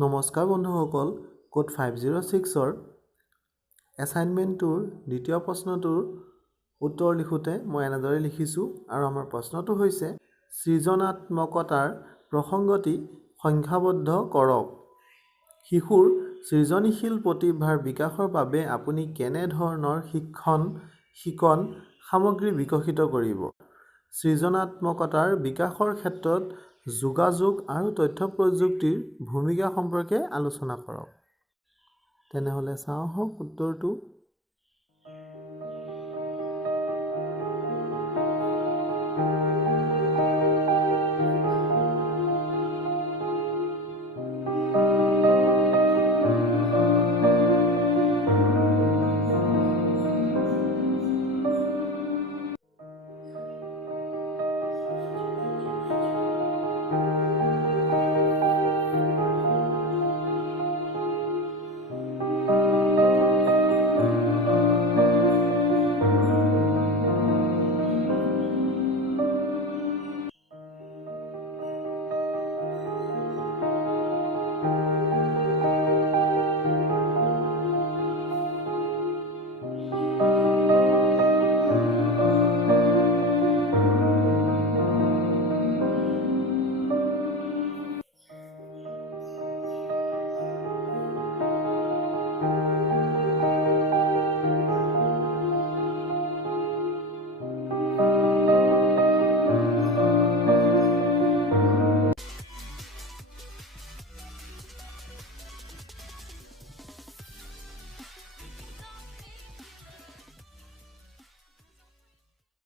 নমস্কাৰ বন্ধুসকল, কোড 506ৰ এছাইনমেণ্টটোৰ দ্বিতীয় প্ৰশ্নটোৰ উত্তৰ লিখোঁতে মই এনেদৰে লিখিছোঁ আৰু আমাৰ প্ৰশ্নটো হৈছে সৃজনাত্মকতাৰ প্ৰসংগতি সংখ্যাবদ্ধ কৰক। শিশুৰ সৃজনীশীল প্ৰতিভাৰ বিকাশৰ বাবে আপুনি কেনে ধৰণৰ শিকন সামগ্ৰী বিকশিত কৰিব? সৃজনাত্মকতাৰ বিকাশৰ ক্ষেত্ৰত যোগাযোগ আৰু তথ্য প্ৰযুক্তিৰ ভূমিকা সম্পৰ্কে আলোচনা কৰক। তেনেহ'লে চাওঁ আহক উত্তৰটো।